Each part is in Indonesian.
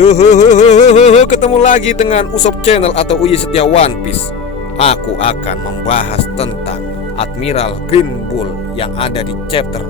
Yuhuhuhuhuhu, ketemu lagi dengan Usop Channel atau Uyi Setia One Piece. Aku akan membahas tentang Admiral Green Bull yang ada di chapter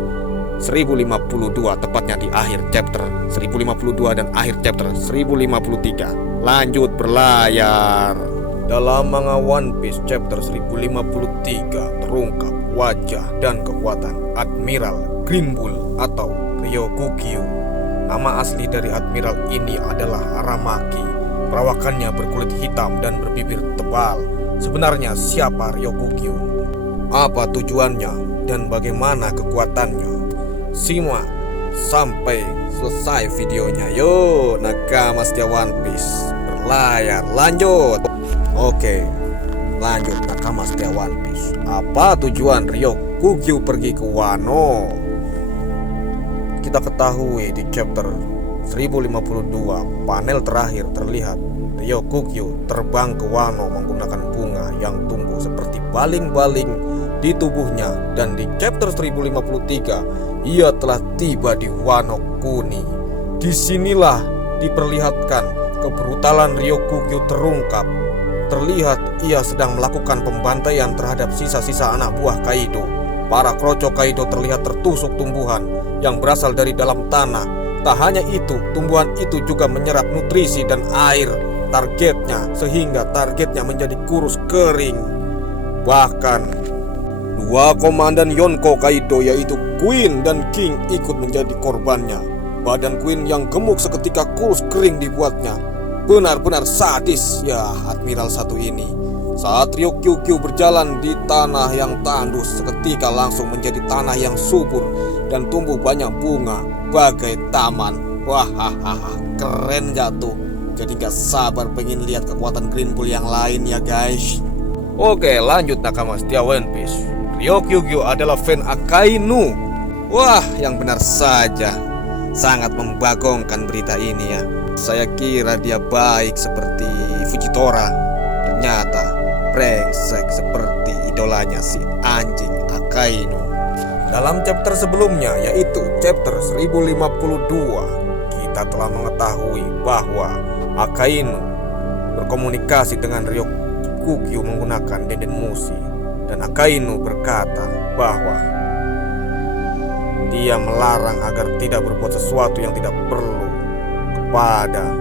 1052, tepatnya di akhir chapter 1052 dan akhir chapter 1053. Lanjut berlayar. Dalam manga One Piece chapter 1053 terungkap wajah dan kekuatan Admiral Green Bull atau Ryokugyu. Nama asli dari Admiral ini adalah Aramaki. Perawakannya berkulit hitam dan berbibir tebal. Sebenarnya siapa Ryokugyu? Apa tujuannya dan bagaimana kekuatannya? Simak sampai selesai videonya. Yo, nakama setia One Piece, berlayar, lanjut. Oke, lanjut nakama setia One Piece. Apa tujuan Ryokugyu pergi ke Wano? Kita ketahui di chapter 1052 panel terakhir terlihat Ryokugyu terbang ke Wano menggunakan bunga yang tumbuh seperti baling-baling di tubuhnya. Dan di chapter 1053 ia telah tiba di Wano Kuni. Disinilah diperlihatkan kebrutalan Ryokugyu terungkap. Terlihat ia sedang melakukan pembantaian terhadap sisa-sisa anak buah Kaido. Para kroco Kaido terlihat tertusuk tumbuhan yang berasal dari dalam tanah. Tak hanya itu, tumbuhan itu juga menyerap nutrisi dan air targetnya, sehingga targetnya menjadi kurus kering. Bahkan dua komandan Yonko Kaido yaitu Queen dan King ikut menjadi korbannya. Badan Queen yang gemuk seketika kurus kering dibuatnya. Benar-benar sadis ya Admiral satu ini. Saat Ryokugyu berjalan di tanah yang tandus, seketika langsung menjadi tanah yang subur dan tumbuh banyak bunga bagai taman. Wah, keren gak tuh? Jadi gak sabar pengen lihat kekuatan Green Bull yang lain ya guys. Oke, lanjut nakama setia One Piece. Ryokugyu adalah fan Akainu. Wah, yang benar saja. Sangat membagongkan berita ini ya. Saya kira dia baik seperti Fujitora. Ternyata brengsek seperti idolanya si anjing Akainu. Dalam chapter sebelumnya yaitu chapter 1052, kita telah mengetahui bahwa Akainu berkomunikasi dengan Ryokugyu menggunakan Dendenmushi. Dan Akainu berkata bahwa dia melarang agar tidak berbuat sesuatu yang tidak perlu kepada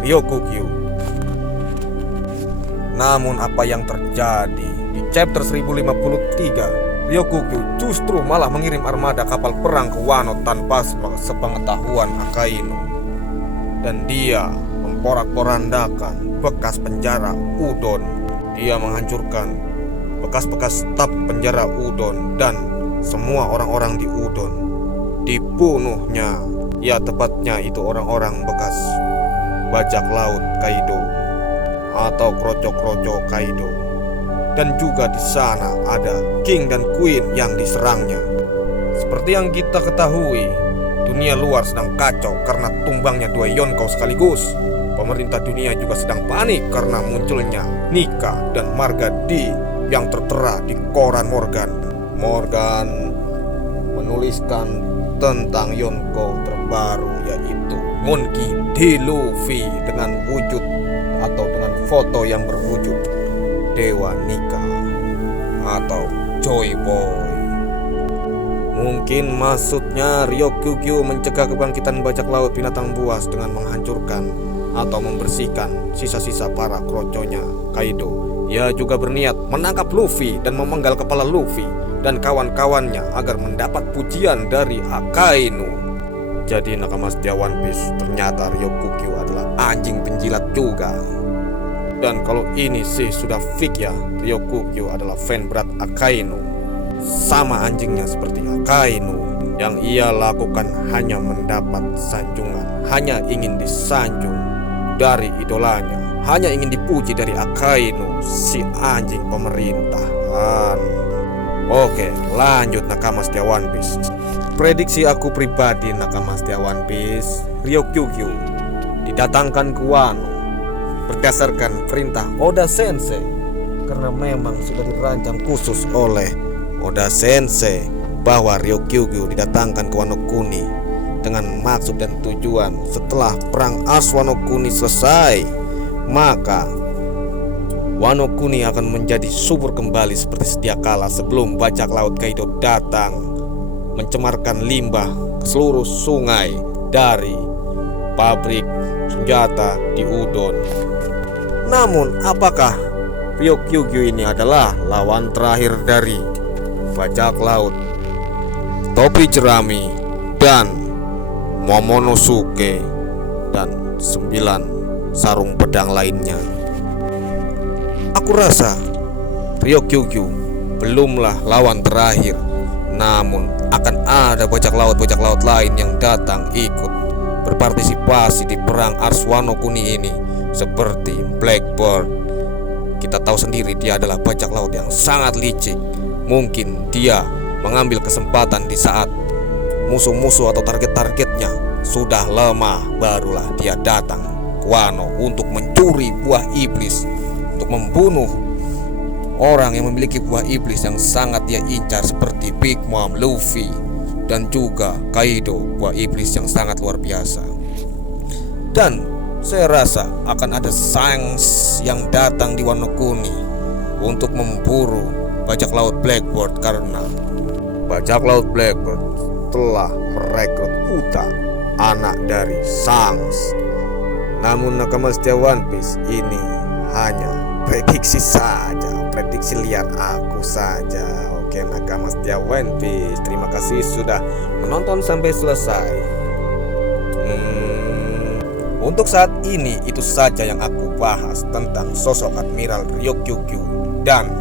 Ryokugyu. Namun apa yang terjadi di chapter 1053, Ryokugyu justru malah mengirim armada kapal perang ke Wano tanpa sepengetahuan Akainu. Dan dia memporak-porandakan bekas penjara Udon. Dia menghancurkan bekas-bekas staf penjara Udon dan semua orang-orang di Udon. Dibunuhnya, ya tepatnya itu orang-orang bekas bajak laut Kaido atau kroco-kroco Kaido. Dan juga di sana ada King dan Queen yang diserangnya. Seperti yang kita ketahui, dunia luar sedang kacau karena tumbangnya dua Yonko sekaligus. Pemerintah dunia juga sedang panik karena munculnya Nika dan Marga D yang tertera di koran Morgan. Morgan menuliskan tentang Yonko terbaru yaitu Monkey D. Luffy dengan wujud atau dengan foto yang berwujud Dewa Nika atau Joy Boy. Mungkin maksudnya Ryokugyu mencegah kebangkitan bajak laut binatang buas dengan menghancurkan atau membersihkan sisa-sisa para kroconya Kaido. Ia juga berniat menangkap Luffy dan memenggal kepala Luffy dan kawan-kawannya agar mendapat pujian dari Akainu. Jadi nakama setia One Piece, ternyata Ryokugyu adalah anjing penjilat juga. Dan kalau ini sih sudah fix ya, Ryokugyu adalah fan berat Akainu. Sama anjingnya seperti Akainu. Yang ia lakukan hanya mendapat sanjungan, hanya ingin disanjung dari idolanya, hanya ingin dipuji dari Akainu, si anjing pemerintahan. Oke, lanjut nakama setia One Piece. Prediksi aku pribadi nakama setia One Piece, Ryokugyu didatangkan ke Wano berdasarkan perintah Oda Sensei, karena memang sudah dirancang khusus oleh Oda Sensei bahwa Ryokugyu didatangkan ke Wano Kuni dengan maksud dan tujuan. Setelah perang Ars Wano Kuni selesai, maka Wano Kuni akan menjadi subur kembali seperti sedia kala sebelum bajak laut Kaido datang mencemarkan limbah ke seluruh sungai dari pabrik senjata di Udon. Namun apakah Ryukyuju ini adalah lawan terakhir dari bajak laut, topi jerami, dan Momonosuke dan 9 sarung pedang lainnya? Aku rasa Ryukyuju belumlah lawan terakhir, namun akan ada bajak laut lain yang datang ikut berpartisipasi di perang Ars Wano Kuni ini, seperti Blackbird. Kita tahu sendiri dia adalah bajak laut yang sangat licik. Mungkin dia mengambil kesempatan di saat musuh-musuh atau target-targetnya sudah lemah, barulah dia datang ke Wano untuk mencuri buah iblis, untuk membunuh orang yang memiliki buah iblis yang sangat dia incar seperti Big Mom, Luffy, dan juga Kaido, buah iblis yang sangat luar biasa. Dan saya rasa akan ada Shanks yang datang di Wano Kuni untuk memburu bajak laut Blackbird, karena bajak laut Blackbird telah merekrut Uta, anak dari Shanks. Namun nakama setia One Piece, ini hanya prediksi saja, prediksi liar aku saja. Oke, nakama setia One Piece, terima kasih sudah menonton sampai selesai. Untuk saat ini itu saja yang aku bahas tentang sosok Admiral Ryukyuju dan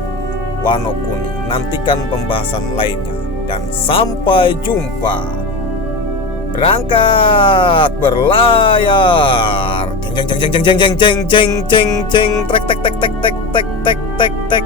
Wano Kuni. Nantikan pembahasan lainnya dan sampai jumpa. Berangkat berlayar. Jeng jeng jeng jeng jeng jeng jeng jeng jeng jeng, trek tek tek tek tek tek tek tek tek.